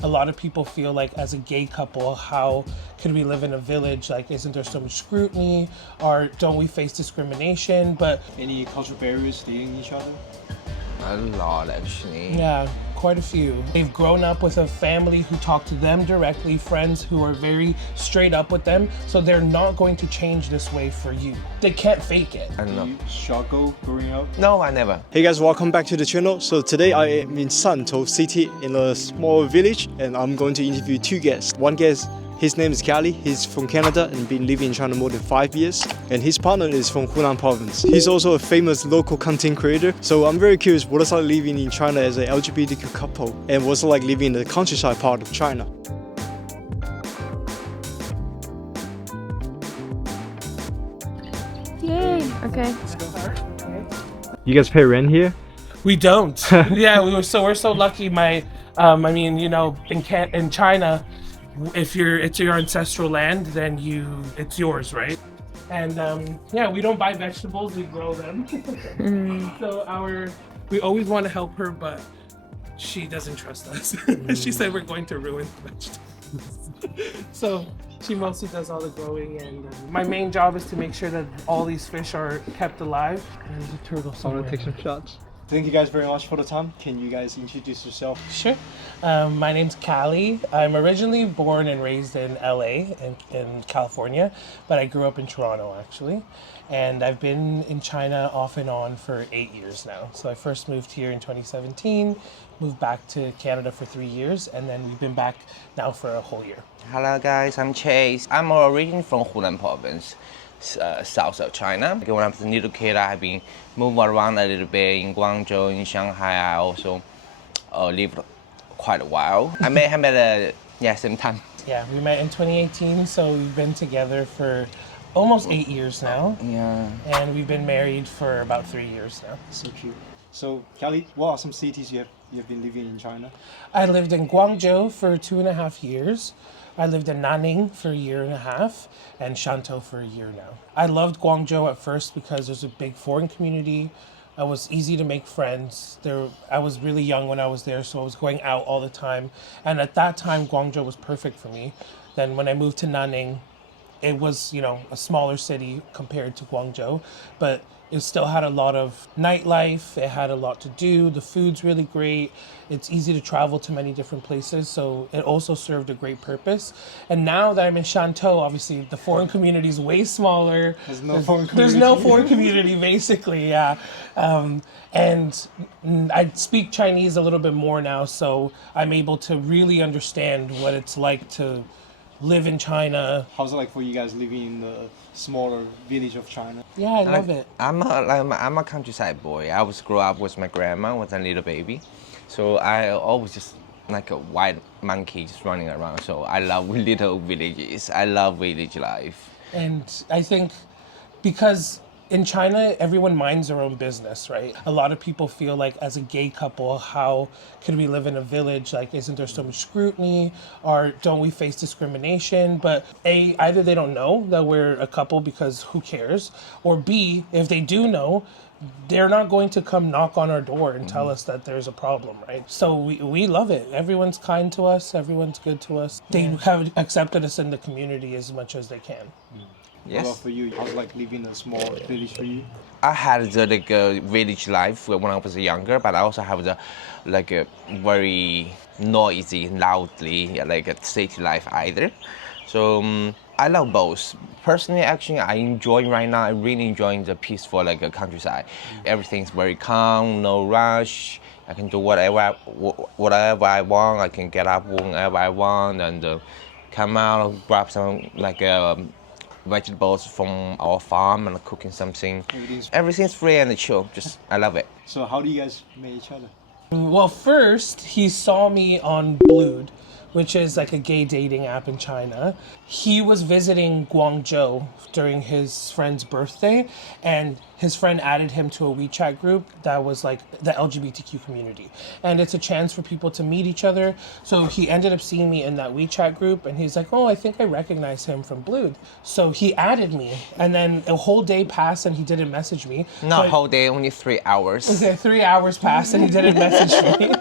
A lot of people feel like as a gay couple, how could we live in a village? Like, isn't there so much scrutiny? Or don't we face discrimination? But any cultural barriers dating each other? A lot, actually. yeah, quite a few. They've grown up with a family who talk to them directly, friends who are very straight up with them, so they're not going to change this way for you. They can't fake it. I don't know. You struggle growing up? No, I never. Hey guys, welcome back to the channel. So today I am in Santou City in a small village and I'm going to interview two guests. One guest, his name is Callie. He's from Canada and been living in China more than 5 years. And his partner is from Hunan province. He's also a famous local content creator. So I'm very curious, what it's like living in China as a LGBTQ couple and what's it like living in the countryside part of China. Yay! Okay. You guys pay rent here? We don't. Yeah, we're so lucky. I mean, you know, in China, if it's your ancestral land, then it's yours, right? And yeah, we don't buy vegetables; we grow them. So we always want to help her, but she doesn't trust us. She said we're going to ruin the vegetables. So she mostly does all the growing, and my main job is to make sure that all these fish are kept alive. And there's a turtle somewhere. take some shots. Thank you guys very much for the time. Can you guys introduce yourself? Sure. My name's Callie. I'm originally born and raised in LA in California, but I grew up in Toronto actually. And I've been in China off and on for 8 years now. So I first moved here in 2017, moved back to Canada for 3 years, and then we've been back now for a whole year. Hello guys, I'm Chase. I'm originally from Hunan province, south of China. When I was a little kid, I've been moving around a little bit in Guangzhou, in Shanghai. I also lived quite a while. I met him at same time. Yeah, we met in 2018, so we've been together for almost 8 years now. Yeah. And we've been married for about 3 years now. So cute. So Callie, what are some cities you have been living in China? I lived in Guangzhou for 2.5 years. I lived in Nanning for 1.5 years and Shantou for a year now. I loved Guangzhou at first because there's a big foreign community. It was easy to make friends. I was really young when I was there, so I was going out all the time. And at that time, Guangzhou was perfect for me. Then when I moved to Nanning, it was, you know, a smaller city compared to Guangzhou, but it still had a lot of nightlife. It had a lot to do. The food's really great. It's easy to travel to many different places, so it also served a great purpose. And now that I'm in Shantou, obviously the foreign community is way smaller. There's no foreign community. There's no foreign community, basically, yeah. And I speak Chinese a little bit more now, so I'm able to really understand what it's like to live in China. How's it like for you guys living in the smaller village of China? Yeah, I love it. I'm a countryside boy. I was grew up with my grandma with a little baby, so I always just like a white monkey just running around. So I love little villages. I love village life. And I think because in China, everyone minds their own business, right? A lot of people feel like as a gay couple, how could we live in a village? Like, isn't there so much scrutiny? Or don't we face discrimination? But A, either they don't know that we're a couple because who cares? Or B, if they do know, they're not going to come knock on our door and tell us that there's a problem, right? So we love it. Everyone's kind to us. Everyone's good to us. They have accepted us in the community as much as they can. Yes. How about for you? How's it like living in a small village for you? I had the village life when I was younger, but I also have a very noisy, loudly like a city life either. So I love both. Personally, actually, I enjoy right now. I'm really enjoying the peaceful a countryside. Everything's very calm, no rush. I can do whatever I want. I can get up whenever I want and come out, grab some vegetables from our farm and cooking something. Everything's free and chill. Just I love it. So how do you guys meet each other? Well, first he saw me on Blued, which is like a gay dating app in China. He was visiting Guangzhou during his friend's birthday, and his friend added him to a WeChat group that was like the LGBTQ community. And it's a chance for people to meet each other. So he ended up seeing me in that WeChat group, and he's like, oh, I think I recognize him from Blood. So he added me, and then a whole day passed and he didn't message me. Not So- whole day, only 3 hours. Okay, 3 hours passed and he didn't message me.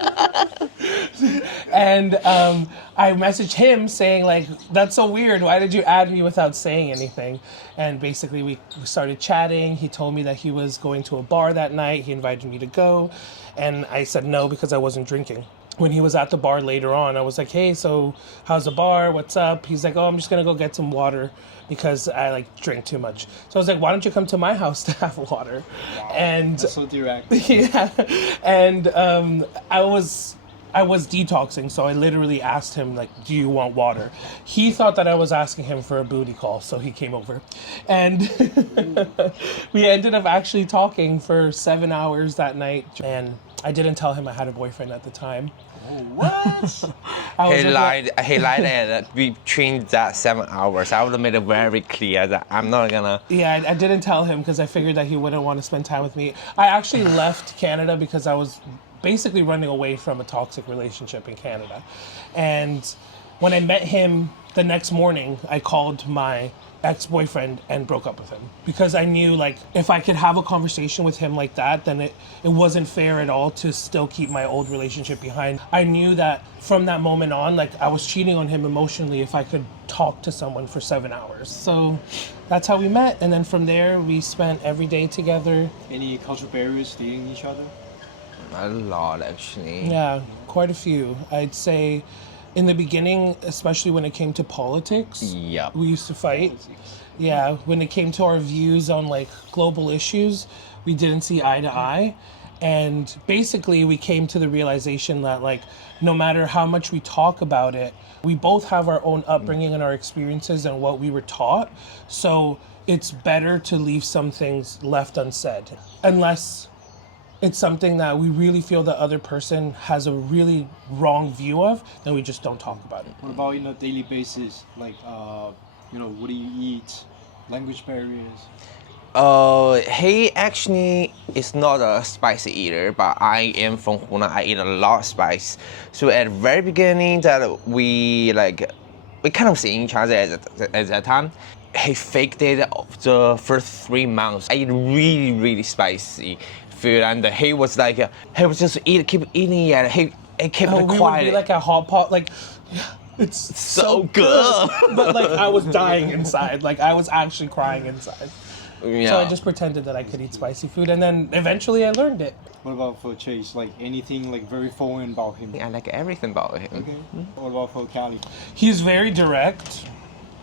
And I messaged him saying like, that's so weird. Why did you add me without saying anything? And basically we started chatting. He told me that he was going to a bar that night. He invited me to go. And I said no because I wasn't drinking. When he was at the bar later on, I was like, hey, so how's the bar? What's up? He's like, oh, I'm just going to go get some water because I like drink too much. So I was like, why don't you come to my house to have water? Wow. And That's so direct. yeah, and I was detoxing, so I literally asked him like, do you want water? He thought that I was asking him for a booty call, so he came over, and we ended up actually talking for 7 hours that night. And I didn't tell him I had a boyfriend at the time. What? I was He like, lied. He lied and between that 7 hours. I would have made it very clear that I'm not gonna. Yeah, I didn't tell him because I figured that he wouldn't want to spend time with me. I actually left Canada because I was basically running away from a toxic relationship in Canada. And when I met him the next morning, I called my ex-boyfriend and broke up with him because I knew like if I could have a conversation with him like that, then it wasn't fair at all to still keep my old relationship behind. I knew that from that moment on, like I was cheating on him emotionally if I could talk to someone for 7 hours. So that's how we met, and then from there we spent every day together. Any cultural barriers dating each other? A lot, actually. Yeah, quite a few. I'd say in the beginning, especially when it came to politics, Yep. we used to fight. Yeah, when it came to our views on like global issues, we didn't see eye to eye. And basically we came to the realization that like no matter how much we talk about it, we both have our own upbringing and our experiences and what we were taught. So it's better to leave some things left unsaid unless it's something that we really feel the other person has a really wrong view of, then we just don't talk about it. What about on a daily basis? Like, what do you eat? Language barriers? He actually is not a spicy eater, but I am from Hunan. I eat a lot of spice. So at the very beginning that we kind of seeing each other at that time. He faked it the first 3 months. I eat really, really spicy food, and he was just keep eating it. He kept We quiet. would be like a hot pot, like it's so good. But like I was dying inside, like I was actually crying inside. Yeah. So I just pretended that I could eat spicy food, and then eventually I learned it. What about for Chase? Like anything like very foreign about him? I like everything about him. Okay. What about for Callie? He's very direct.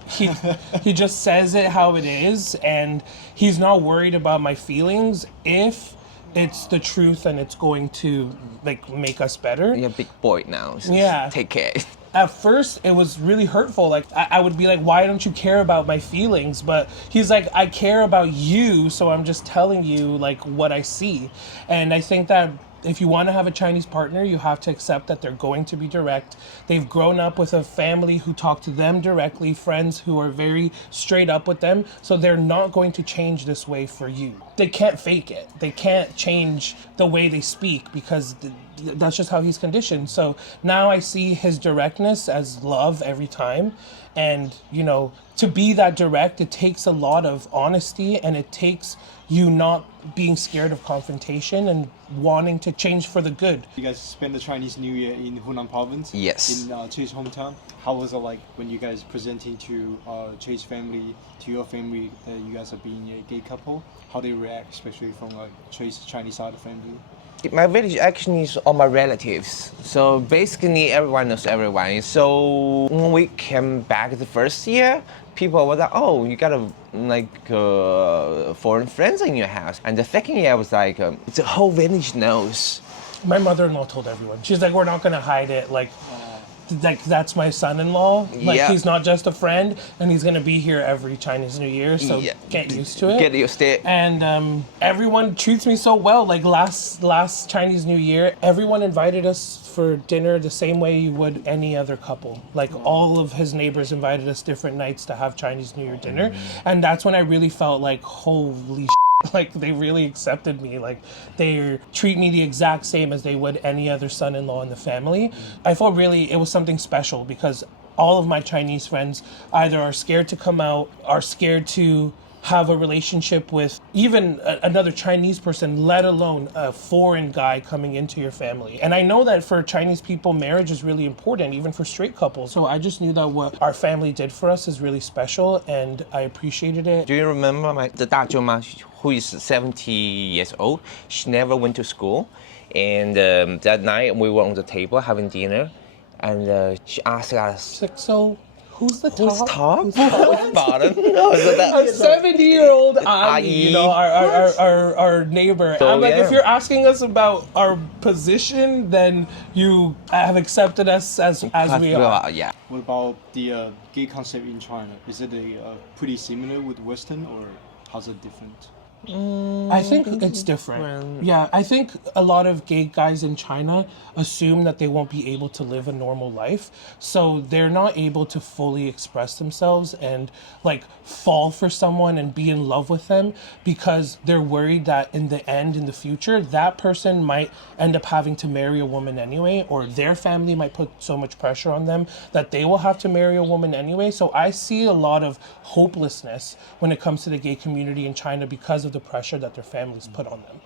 He just says it how it is, and he's not worried about my feelings if it's the truth and it's going to like make us better. You're a big boy now. So Yeah. Take care. At first it was really hurtful. Like I would be like, why don't you care about my feelings? But he's like, I care about you, so I'm just telling you like what I see. And I think that if you want to have a Chinese partner, you have to accept that they're going to be direct. They've grown up with a family who talk to them directly, friends who are very straight up with them, so they're not going to change this way for you. They can't fake it. They can't change the way they speak because that's just how he's conditioned. So now I see his directness as love every time. And, to be that direct, it takes a lot of honesty, and it takes you not being scared of confrontation and wanting to change for the good. You guys spent the Chinese New Year in Hunan province? Yes. In Chase hometown? How was it like when you guys presenting to Chase family, to your family, that you guys are being a gay couple? How they react, especially from like Chase Chinese side of family? My village actually is all my relatives. So basically everyone knows everyone. So when we came back the first year, people were like, oh, you got foreign friends in your house. And the second year I was like, the whole village knows. My mother-in-law told everyone. She's like, we're not going to hide it. Like, like that's my son-in-law. Like Yeah. he's not just a friend, and he's gonna be here every Chinese New Year. So Yeah. get used to it. Get used to it. And everyone treats me so well. Like last Chinese New Year, everyone invited us for dinner the same way you would any other couple. Like all of his neighbors invited us different nights to have Chinese New Year dinner, and that's when I really felt like holy. Like they really accepted me. Like they treat me the exact same as they would any other son-in-law in the family. I felt really it was something special because all of my Chinese friends either are scared to come out, are scared to have a relationship with even another Chinese person, let alone a foreign guy coming into your family. And I know that for Chinese people, marriage is really important, even for straight couples. So I just knew that what our family did for us is really special, and I appreciated it. Do you remember the 大舅妈 who is 70 years old? She never went to school. And that night we were on the table having dinner, and she asked us, Like, so who's the who's top? top? Pardon? A 70-year-old auntie, you know, our neighbor. So, I'm like, yeah. if you're asking us about our position, then you have accepted us as we are. Yeah. What about the gay concept in China? Is it pretty similar with Western, or how's it different? I think it's different. Yeah, I think a lot of gay guys in China assume that they won't be able to live a normal life, so they're not able to fully express themselves and like fall for someone and be in love with them because they're worried that in the end, in the future, that person might end up having to marry a woman anyway, or their family might put so much pressure on them that they will have to marry a woman anyway. So I see a lot of hopelessness when it comes to the gay community in China because of the pressure that their families put on them.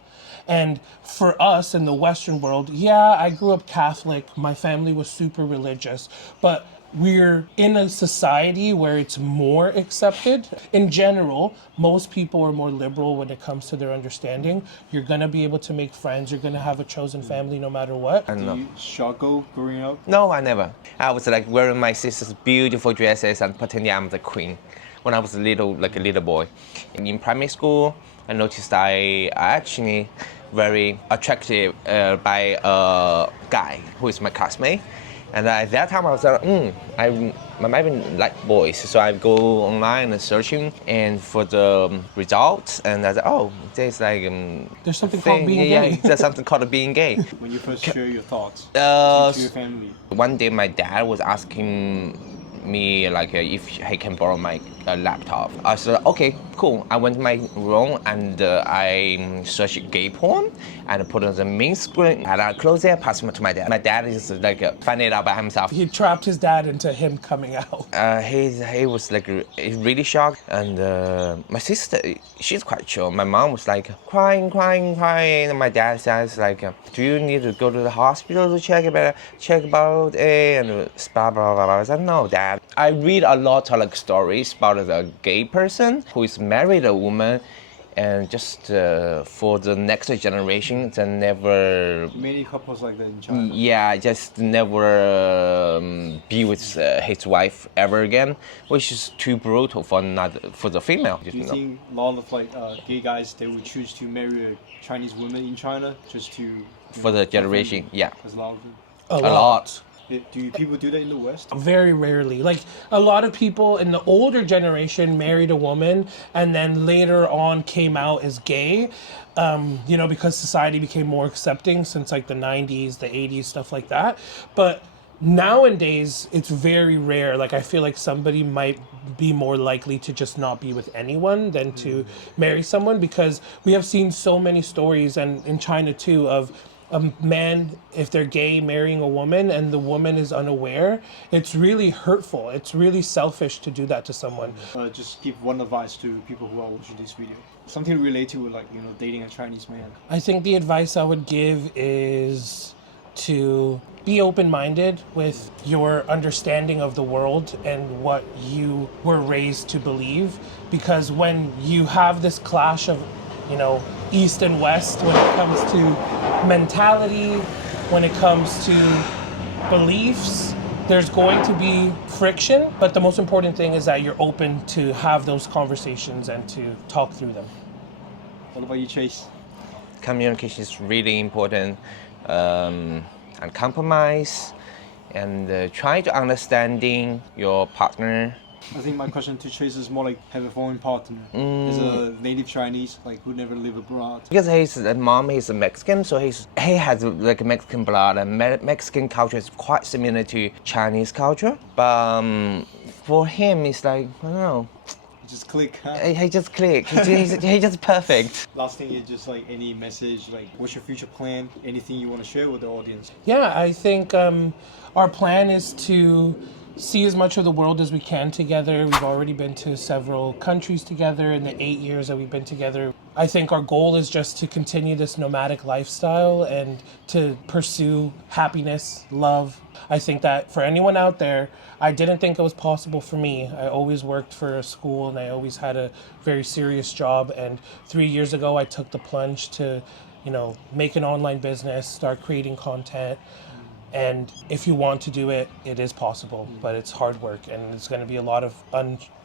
And for us in the Western world, yeah, I grew up Catholic, my family was super religious, but we're in a society where it's more accepted. In general, most people are more liberal when it comes to their understanding. You're gonna be able to make friends, you're gonna have a chosen family no matter what. Do you struggle growing up? No, I never. I was like wearing my sister's beautiful dresses and pretending I'm the queen when I was a little boy. In primary school, I noticed I actually very attracted by a guy who is my classmate. And at that time I was like, I might even like boys. So I go online and searching and for the results, and I said, oh, there's like There's something called being gay. Yeah, there's something called being gay. When you first share your thoughts to your family? One day my dad was asking me like if he can borrow my laptop. I said, okay, cool. I went to my room and I searched gay porn and put it on the main screen. And I closed it, passed it to my dad. My dad is like finding it out by himself. He trapped his dad into him coming out. He was like really shocked, and my sister, she's quite chill. My mom was like crying, and my dad says like, do you need to go to the hospital to check about it and blah blah blah. I said, no, Dad. I read a lot of like stories about a gay person who is married a woman, and just for the next generation, they never. Many couples like that in China. Yeah, just never be with his wife ever again, which is too brutal for the female. Do you think a lot of like gay guys they would choose to marry a Chinese woman in China just to for the generation? Yeah, as long A lot. Do people do that in the West? Very rarely. Like a lot of people in the older generation married a woman and then later on came out as gay, because society became more accepting since like the 90s, the 80s, stuff like that. But nowadays it's very rare. Like I feel like somebody might be more likely to just not be with anyone than to marry someone, because we have seen so many stories, and in China too, of a man, if they're gay, marrying a woman and the woman is unaware. It's really hurtful. It's really selfish to do that to someone. Just give one advice to people who are watching this video. Something related to like dating a Chinese man. I think the advice I would give is to be open-minded with your understanding of the world and what you were raised to believe, because when you have this clash of East and West, when it comes to mentality, when it comes to beliefs, there's going to be friction, but the most important thing is that you're open to have those conversations and to talk through them. What about you, Chase? Communication is really important, and compromise, and try to understanding your partner. I think my question to Chase is more like have a foreign partner. As a native Chinese, like who never live abroad. Because his mom is a Mexican, so he has like Mexican blood, and Mexican culture is quite similar to Chinese culture. But for him, it's like, I don't know. Just click, huh? He just click. He's just perfect. Last thing is just like any message, like what's your future plan? Anything you want to share with the audience? Yeah, I think our plan is to see as much of the world as we can together. We've already been to several countries together in the 8 years that we've been together. I think our goal is just to continue this nomadic lifestyle and to pursue happiness, love. I think that for anyone out there, I didn't think it was possible for me. I always worked for a school and I always had a very serious job. And 3 years ago, I took the plunge to, make an online business, start creating content. And if you want to do it, it is possible, but it's hard work and it's going to be a lot of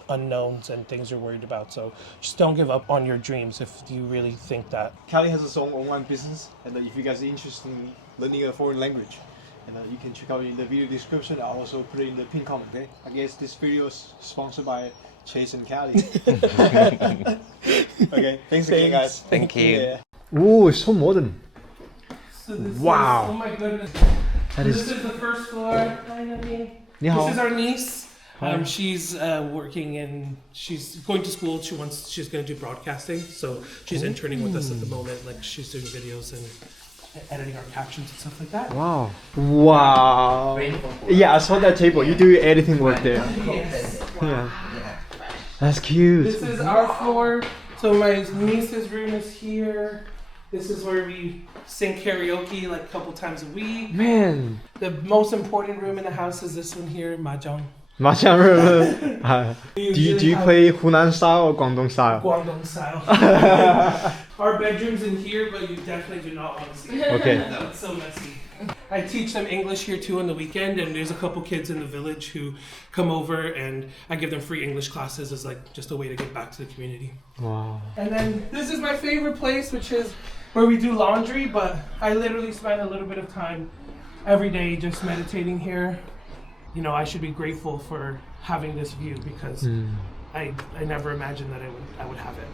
unknowns and things you're worried about. So just don't give up on your dreams if you really think that. Callie has his own online business, and if you guys are interested in learning a foreign language, and you can check out in the video description. I'll also put it in the pinned comment. Okay? I guess this video is sponsored by Chase and Callie. Okay, thanks again, guys. Thank you. Yeah. Ooh, it's so modern. So this Wow. is, oh my goodness. That This is. is the first floor. Hi, Nadine. Ni hao. This is our niece. Hi. She's working in, she's going to school. She's going to do broadcasting. So she's interning with us at the moment. Like she's doing videos and editing our captions and stuff like that. Wow. Wow. Yeah, I saw that table. You do editing work there. Yes. Yeah. That's cute. This is our floor. So my niece's room is here. This is where we sing karaoke like a couple times a week. Man. The most important room in the house is this one here, mahjong. 麻将 room. Do you play Hunan style or Guangdong style? Guangdong style. Our bedroom's in here, but you definitely do not want to see it. Okay. No, it's so messy. I teach them English here too on the weekend, and there's a couple kids in the village who come over, and I give them free English classes as like just a way to give back to the community. Wow. And then this is my favorite place, which is where we do laundry, but I literally spend a little bit of time every day just meditating here. I should be grateful for having this view because I never imagined that I would have it.